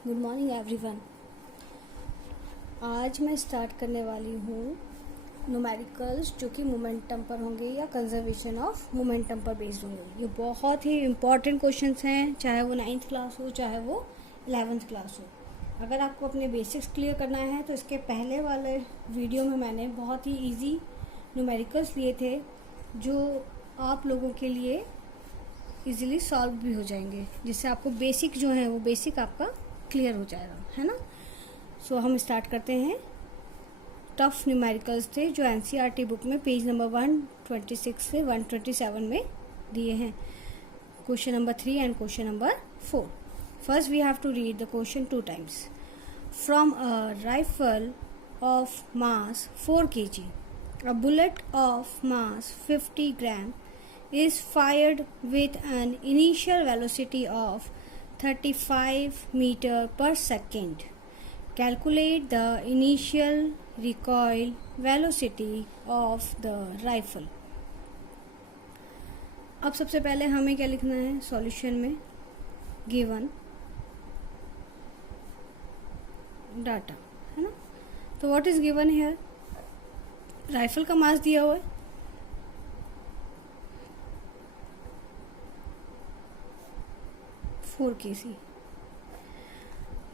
Good morning everyone. आज मैं start करने वाली हूँ न्यूमेरिकल्स जो कि मोमेंटम पर होंगे या कंजर्वेशन ऑफ मोमेंटम पर बेस्ड होंगे। ये बहुत ही इम्पॉर्टेंट क्वेश्चंस हैं, चाहे वो 9th क्लास हो चाहे वो 11th क्लास हो। अगर आपको अपने बेसिक्स क्लियर करना है तो इसके पहले वाले वीडियो में मैंने बहुत ही इजी न्यूमेरिकल्स लिए थे जो आप लोगों के लिए इजीली सॉल्व भी हो जाएंगे, जिससे आपको बेसिक जो है वो बेसिक आपका क्लियर हो जाएगा, है ना। सो हम स्टार्ट करते हैं। टफ न्यूमेरिकल्स थे जो एनसीईआरटी बुक में पेज नंबर 126 से 127 में दिए हैं। Question number 3 and question number 4। First we have to read the question 2 times। From a rifle of mass 4 kg, a bullet of mass 50 gram is fired with an initial velocity of 35 meter per second. Calculate the initial recoil velocity of the rifle. अब सबसे पहले हमें क्या लिखना है solution में, given data, है ना। तो what is given here, rifle का मास दिया हुआ है 4 kg,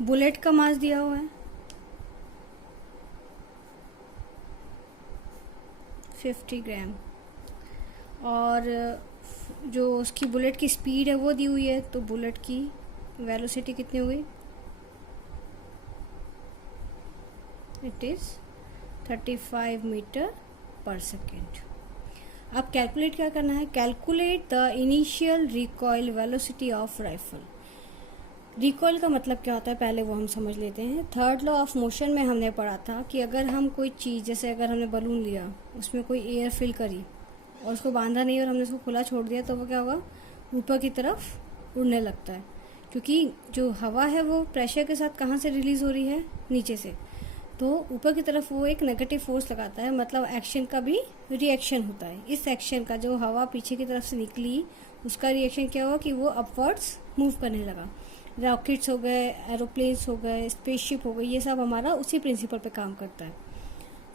बुलेट का मास दिया हुआ है 50 ग्राम, और जो उसकी बुलेट की स्पीड है वो दी हुई है, तो बुलेट की वेलोसिटी कितनी हो गई, it is 35 metre per second. अब कैलकुलेट क्या करना है, calculate the initial recoil velocity of rifle. Recoil का मतलब क्या होता है पहले वो हम समझ लेते हैं। थर्ड लॉ ऑफ मोशन में हमने पढ़ा था कि अगर हम कोई चीज़, जैसे अगर हमने बलून लिया, उसमें कोई एयर फिल करी और उसको बांधा नहीं और हमने उसको खुला छोड़ दिया, तो वो क्या होगा, ऊपर की तरफ उड़ने लगता है, क्योंकि जो हवा है वो प्रेशर के साथ कहाँ से रिलीज हो रही है, नीचे से। तो ऊपर की तरफ वो एक नेगेटिव फोर्स लगाता है, मतलब एक्शन का भी रिएक्शन होता है। इस एक्शन का, जो हवा पीछे की तरफ से निकली, उसका रिएक्शन क्या हुआ कि वो अपवर्ड्स मूव करने लगा। रॉकेट्स हो गए, एरोप्लेन्स हो गए, स्पेसशिप हो गई, ये सब हमारा उसी प्रिंसिपल पे काम करता है।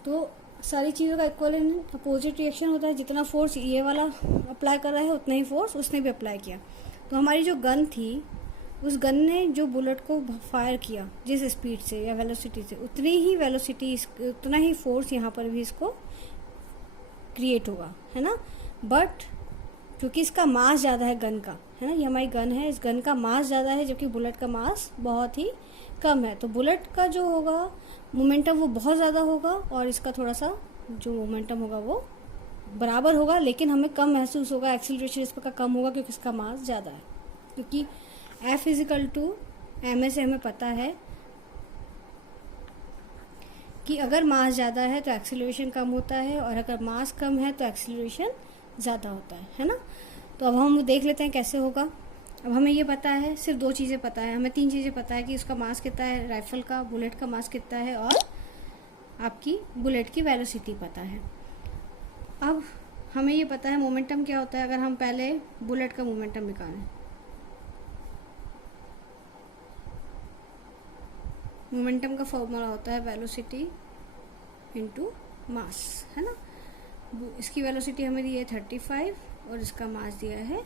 तो सारी चीज़ों का इक्वल एंड अपोजिट रिएक्शन होता है। जितना फोर्स ये वाला अप्लाई कर रहा है उतना ही फोर्स उसने भी अप्लाई किया। तो हमारी जो गन थी, उस गन ने जो बुलेट को फायर किया जिस स्पीड से या वेलोसिटी से, उतनी ही वेलोसिटी, उतना ही फोर्स यहाँ पर भी इसको क्रिएट होगा, है ना। बट क्योंकि इसका मास ज़्यादा है गन का, है ना, ये हमारी गन है, इस गन का मास ज़्यादा है जबकि बुलेट का मास बहुत ही कम है, तो बुलेट का जो होगा मोमेंटम वो बहुत ज़्यादा होगा और इसका थोड़ा सा जो मोमेंटम होगा वो बराबर होगा, लेकिन हमें कम महसूस होगा, एक्सीलरेशन इसका कम होगा क्योंकि इसका मास ज़्यादा है। क्योंकि F = ma से हमें पता है कि अगर मास ज़्यादा है तो एक्सीलरेशन कम होता है, और अगर मास कम है तो एक्सीलरेशन ज़्यादा होता है ना। तो अब हम देख लेते हैं कैसे होगा। अब हमें ये पता है, सिर्फ 2 चीज़ें पता है, हमें 3 चीज़ें पता है कि उसका मास कितना है, राइफल का, बुलेट का मास कितना है, और आपकी बुलेट की वेलोसिटी पता है। अब हमें ये पता है मोमेंटम क्या होता है। अगर हम पहले बुलेट का मोमेंटम निकालें, मोमेंटम का फॉर्मूला होता है वेलोसिटी इनटू मास, है ना। इसकी वेलोसिटी हमें दी है 35 और इसका मास दिया है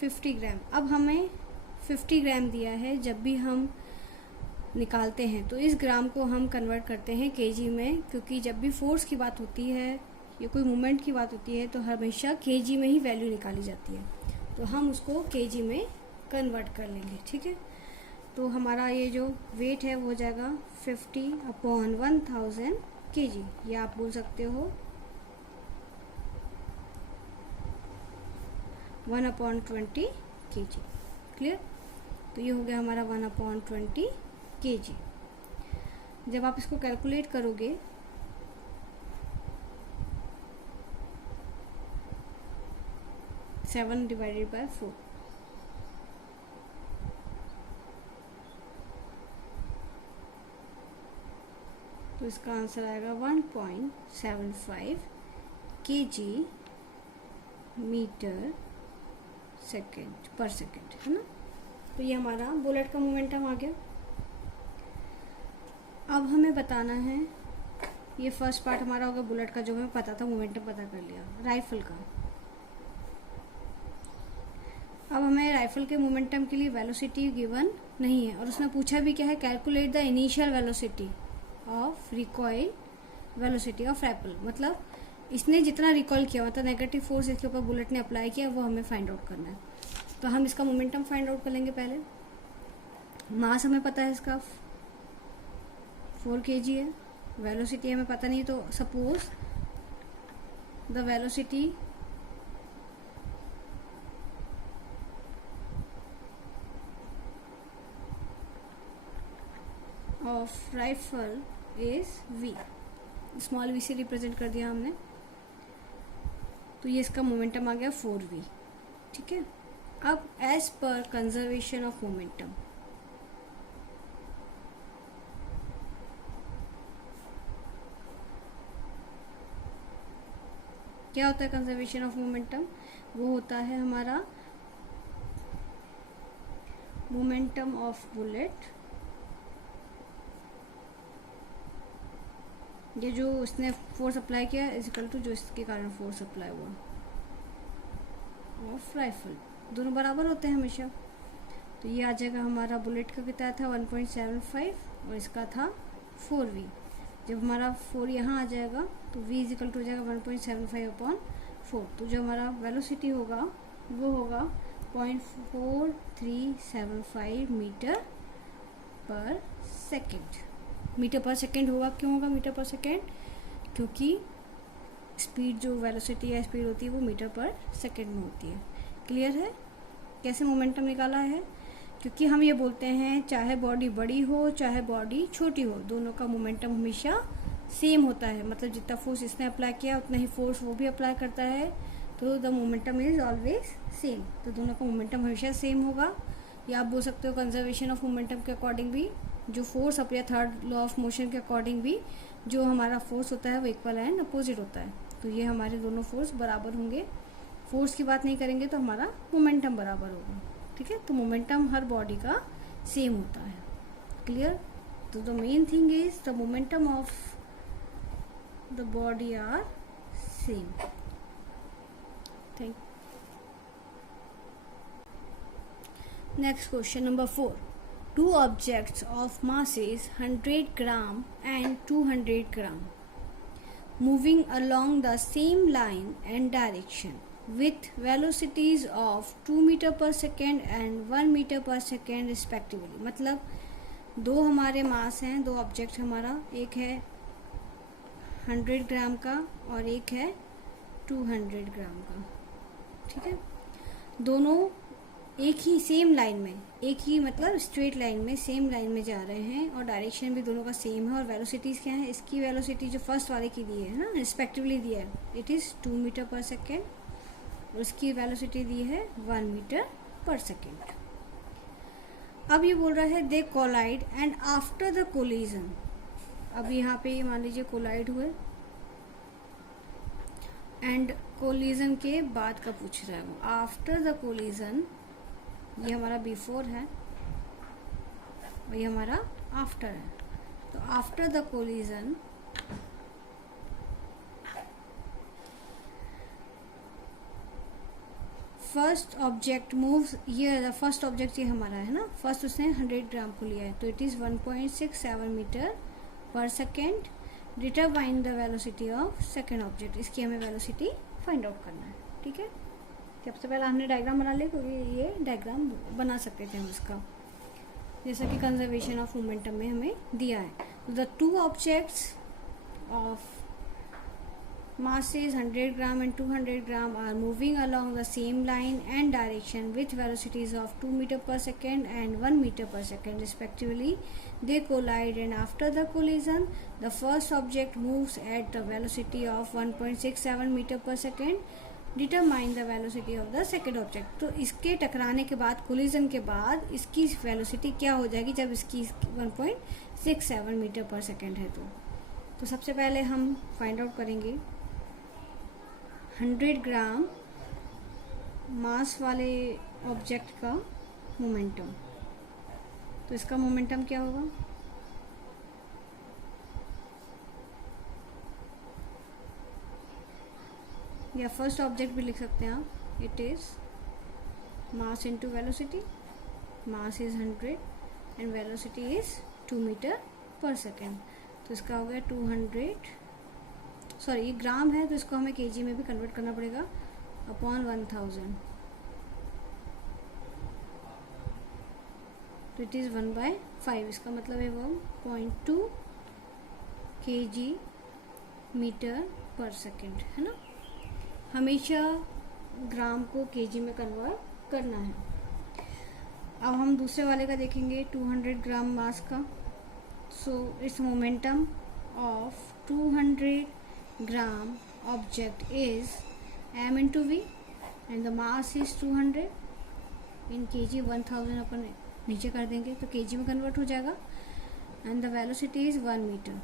50 ग्राम। अब हमें 50 ग्राम दिया है, जब भी हम निकालते हैं तो इस ग्राम को हम कन्वर्ट करते हैं केजी में, क्योंकि जब भी फोर्स की बात होती है या कोई मूवमेंट की बात होती है तो हमेशा केजी में ही वैल्यू निकाली जाती है, तो हम उसको केजी में कन्वर्ट कर लेंगे, ठीक है। तो हमारा ये जो वेट है वो हो जाएगा 50/1000 kg, या आप बोल सकते हो 1/20 kg। क्लियर। तो ये हो गया हमारा 1/20 kg। जब आप इसको कैलकुलेट करोगे सेवन डिवाइडेड बाय 4, तो इसका आंसर आएगा 1.75 kg मीटर सेकेंड पर सेकेंड, है ना। तो ये हमारा बुलेट का मोमेंटम आ गया। अब हमें बताना है, ये फर्स्ट पार्ट हमारा होगा बुलेट का, जो हमें पता था, मोमेंटम पता कर लिया। राइफल का, अब हमें राइफल के मोमेंटम के लिए वेलोसिटी गिवन नहीं है, और उसने पूछा भी क्या है, calculate the initial velocity of recoil velocity of rifle. मतलब इसने जितना रिकॉइल किया, मतलब नेगेटिव फोर्स इसके ऊपर बुलेट ने अप्लाई किया, वो हमें फाइंड आउट करना है। तो हम इसका मोमेंटम फाइंड आउट कर लेंगे। पहले मास हमें पता है इसका 4 kg है, वेलोसिटी हमें पता नहीं, तो suppose the velocity of rifle is v, small v से रिप्रेजेंट कर दिया हमने, तो ये इसका मोमेंटम आ गया 4v। ठीक है, अब as per conservation of momentum, क्या होता है कंजर्वेशन ऑफ मोमेंटम? वो होता है हमारा मोमेंटम ऑफ बुलेट, ये जो उसने फोर्स अप्लाई किया इज इक्वल टू जो इसके कारण फोर्स अप्लाई हुआ ऑफ राइफल, दोनों बराबर होते हैं हमेशा। तो ये आ जाएगा हमारा बुलेट का कितना था 1.75 और इसका था 4v। जब हमारा 4 यहाँ आ जाएगा तो v इज इक्वल टू हो जाएगा 1.75/4। तो जो हमारा वेलोसिटी होगा वो होगा 0.4375 metre per second. Metre per second होगा, क्यों होगा मीटर पर सेकेंड? क्योंकि स्पीड जो वेलोसिटी या स्पीड होती है वो मीटर पर सेकेंड में होती है। क्लियर है कैसे मोमेंटम निकाला है? क्योंकि हम ये बोलते हैं चाहे बॉडी बड़ी हो चाहे बॉडी छोटी हो, दोनों का मोमेंटम हमेशा सेम होता है। मतलब जितना फोर्स इसने अप्लाई किया उतना ही फोर्स वो भी अप्लाई करता है, तो the momentum is always same. तो दोनों का मोमेंटम हमेशा सेम होगा। या आप बोल सकते हो कंजर्वेशन ऑफ मोमेंटम के अकॉर्डिंग भी, जो फोर्स अपने थर्ड लॉ ऑफ मोशन के अकॉर्डिंग भी जो हमारा फोर्स होता है वो इक्वल एंड अपोजिट होता है। तो ये हमारे दोनों फोर्स बराबर होंगे। फोर्स की बात नहीं करेंगे तो हमारा मोमेंटम बराबर होगा। ठीक है, तो मोमेंटम हर बॉडी का सेम होता है। क्लियर? तो the main thing is the momentum of the body are same. Thank. Next question number 4। Two objects of masses 100 gram and 200 gram moving along the same line and direction with velocities of 2 meter per second and 1 meter per second respectively। मतलब दो हमारे मास हैं, दो object हमारा, एक है 100 ग्राम का और एक है 200 ग्राम का। ठीक है, दोनों एक ही सेम लाइन में, एक ही मतलब स्ट्रेट लाइन में, सेम लाइन में जा रहे हैं और डायरेक्शन भी दोनों का सेम है। और वेलोसिटीज़ क्या है? इसकी वेलोसिटी जो फर्स्ट वाले की दी है ना, रिस्पेक्टिवली दी है, it is 2 meter per second और उसकी वेलोसिटी दी है 1 मीटर पर सेकेंड। अब ये बोल रहा है they collide and after the collision. अब यहाँ पे मान लीजिए कोलाइड हुए एंड कोलिजन के बाद का पूछ रहा है वो, आफ्टर द कोलिजन। ये हमारा बिफोर है और ये हमारा आफ्टर है। तो after the collision first object moves, ये फर्स्ट ऑब्जेक्ट ये हमारा है ना, फर्स्ट उसने 100 ग्राम को लिया है, तो it is 1.67 metre per second. Determine the velocity of second object, इसकी हमें वेलोसिटी फाइंड आउट करना है। ठीक है, सबसे पहले हमने डायग्राम बना लिया क्योंकि ये डायग्राम बना सकते थे हम इसका, जैसा कि कंजर्वेशन ऑफ मोमेंटम में हमें दिया है। तो the two objects of masses 100 gram and 200 gram are moving along the same line and direction with velocities of 2 meter per second and 1 meter per second respectively. They collide and after the collision the first object moves at the velocity of 1.67 meter per second. Determine the velocity of the second object। तो इसके टकराने के बाद, collision के बाद इसकी velocity क्या हो जाएगी जब इसकी 1.67 मीटर पर सेकेंड है। तो सबसे पहले हम फाइंड आउट करेंगे 100 ग्राम मास वाले ऑब्जेक्ट का मोमेंटम। तो इसका मोमेंटम क्या होगा? या फर्स्ट ऑब्जेक्ट भी लिख सकते हैं आप. It is mass into velocity. Mass is 100 and velocity is 2 meter per second. तो इसका हो गया 200, सॉरी ये ग्राम है तो इसको हमें केजी में भी कन्वर्ट करना पड़ेगा, अपॉन 1000. तो इट इज़ 1/5. इसका मतलब है वो 0.2 kg मीटर पर सेकेंड, है ना. हमेशा ग्राम को केजी में कन्वर्ट करना है. अब हम दूसरे वाले का देखेंगे, 200 ग्राम मास का. So it's momentum of 200 gram object is m into v and the mass is 200 in kg. 1000 अपन नीचे कर देंगे तो kg में कन्वर्ट हो जाएगा. And the velocity is 1 meter.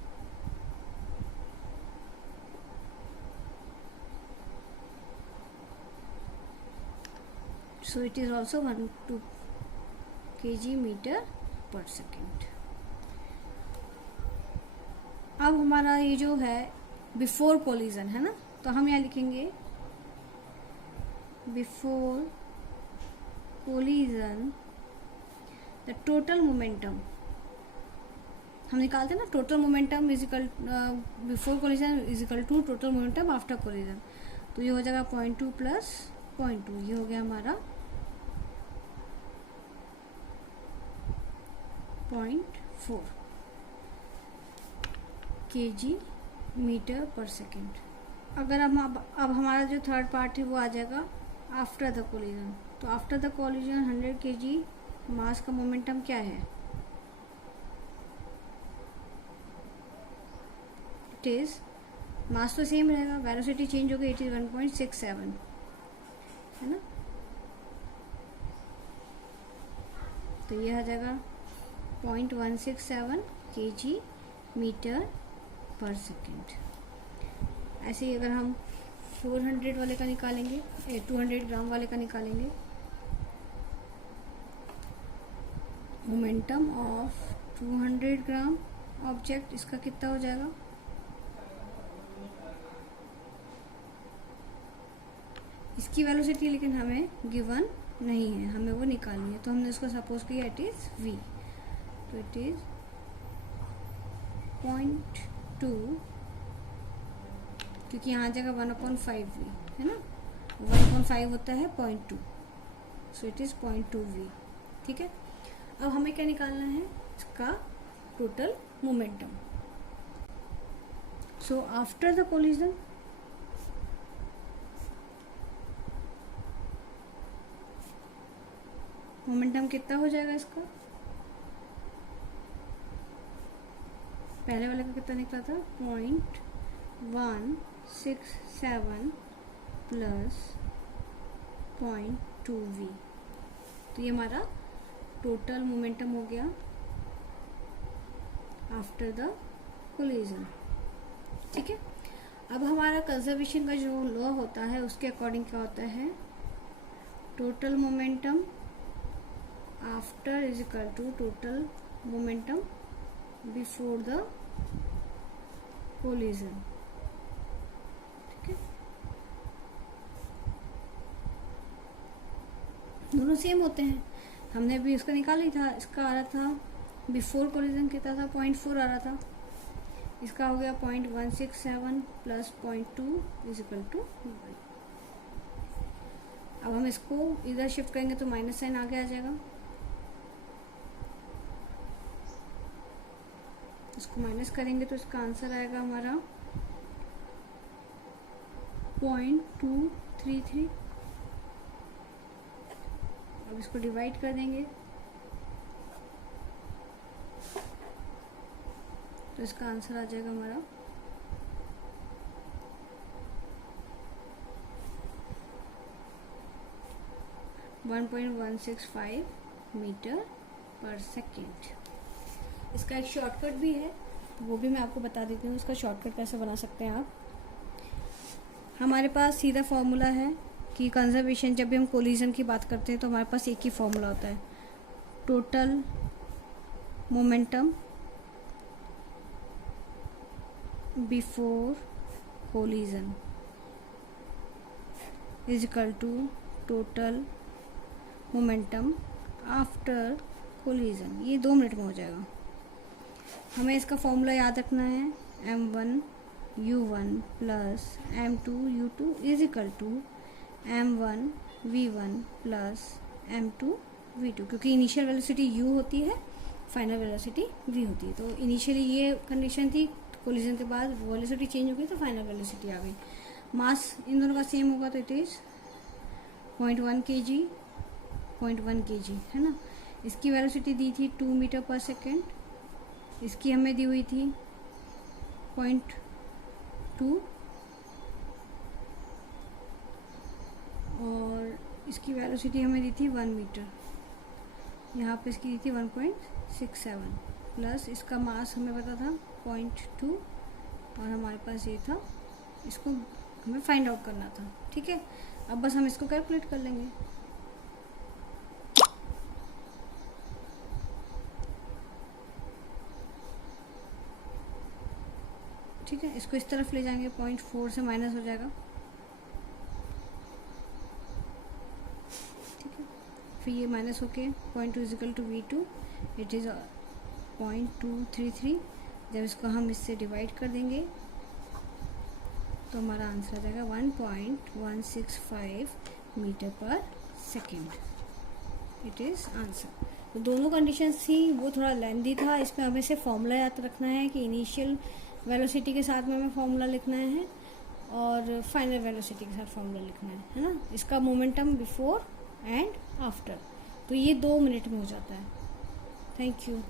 So it is also 1 kg meter per second. अब हमारा ये जो है बिफोर कोलिजन है ना, तो हम यहाँ लिखेंगे before collision the total momentum. हम निकालते हैं ना total momentum is equal before collision is equal to total momentum after collision. तो ये हो जाएगा 0.2 प्लस 0.2. ये हो गया हमारा 0.4 kg मीटर पर सेकेंड. अगर हम अब हमारा जो थर्ड पार्ट है वो आ जाएगा आफ्टर द कोलिजन. तो आफ्टर द कोलिजन 100 kg मास का मोमेंटम क्या है, इट इज मास तो सेम रहेगा, वेलोसिटी चेंज हो गई, इट इज 1.67 है ना. तो ये आ जाएगा 0.167 kg मीटर पर सेकेंड. ऐसे ही अगर हम 400 वाले का निकालेंगे, 200 ग्राम वाले का निकालेंगे, मोमेंटम ऑफ 200 ग्राम ऑब्जेक्ट, इसका कितना हो जाएगा, इसकी वेलोसिटी लेकिन हमें गिवन नहीं है, हमें वो निकालनी है. तो हमने उसको सपोज किया इट इज v. तो इट इज 0.2, क्योंकि यहाँ जगह 1/5 v है ना, 1/5 होता है 0.2. सो इट इज 0.2 v. ठीक है. अब हमें क्या निकालना है, इसका total momentum. So after the collision momentum कितना हो जाएगा इसका, पहले वाले का कितना निकला था 0.167 प्लस 0.2 v. तो ये हमारा टोटल मोमेंटम हो गया आफ्टर द कोलिजन. ठीक है. अब हमारा कंजर्वेशन का जो लॉ होता है उसके अकॉर्डिंग क्या होता है, total momentum after is equal to total momentum before the collision. ठीक है. दोनों सेम होते हैं. हमने भी इसका निकाला ही था, इसका आ रहा था बिफोर कोलिजन कितना था 0.4 आ रहा था, इसका हो गया 0.167 प्लस 0.2 इज इक्वल टू 1. अब हम इसको इधर शिफ्ट करेंगे तो माइनस साइन आगे आ जाएगा, इसको माइनस करेंगे तो इसका आंसर आएगा हमारा 0.233. अब इसको डिवाइड कर देंगे तो इसका आंसर आ जाएगा हमारा 1.165 मीटर पर सेकेंड. इसका एक शॉर्टकट भी है, वो भी मैं आपको बता देती हूँ. इसका शॉर्टकट कैसे बना सकते हैं आप. हमारे पास सीधा फॉर्मूला है कि कंजर्वेशन, जब भी हम कोलिजन की बात करते हैं तो हमारे पास एक ही फॉर्मूला होता है, total momentum before collision is equal to total momentum after collision. ये 2 मिनट में हो जाएगा। हमें इसका फॉर्मूला याद रखना है, m1 u1 plus m2 u2 is equal to m1 v1 plus m2 v2, क्योंकि इनिशियल वेलोसिटी u होती है, फाइनल वेलोसिटी v होती है। तो इनिशियली ये कंडीशन थी, कोलिजन के बाद वेलोसिटी चेंज हो गई तो फाइनल वेलोसिटी आ गई। मास इन दोनों का सेम होगा तो इट इज़ 0.1 kg, 0.1 kg है ना। इसकी वेलोसिटी दी थी 2 मीटर पर सेकेंड, इसकी हमें दी हुई थी 0.2 और इसकी वेलोसिटी हमें दी थी 1 मीटर। यहाँ पे इसकी दी थी 1.67 प्लस इसका मास हमें पता था 0.2 और हमारे पास ये था, इसको हमें फाइंड आउट करना था। ठीक है, अब बस हम इसको कैलकुलेट कर लेंगे। ठीक है, इसको इस तरफ ले जाएंगे, 0.4 से माइनस हो जाएगा। ठीक है, फिर ये माइनस होके 0.2 is equal to v2, it is 0.233। जब इसको हम इससे डिवाइड कर देंगे तो हमारा आंसर आ जाएगा 1.165 metre per second. It is answer. तो दोनों कंडीशंस थी, वो थोड़ा लेंदी था, इसमें हमें से फॉर्मूला याद रखना है कि इनिशियल वेलोसिटी के साथ में हमें फॉर्मूला लिखना है और फाइनल वेलोसिटी के साथ फॉर्मूला लिखना है ना। इसका मोमेंटम बिफोर एंड आफ्टर, तो ये 2 मिनट में हो जाता है। Thank you.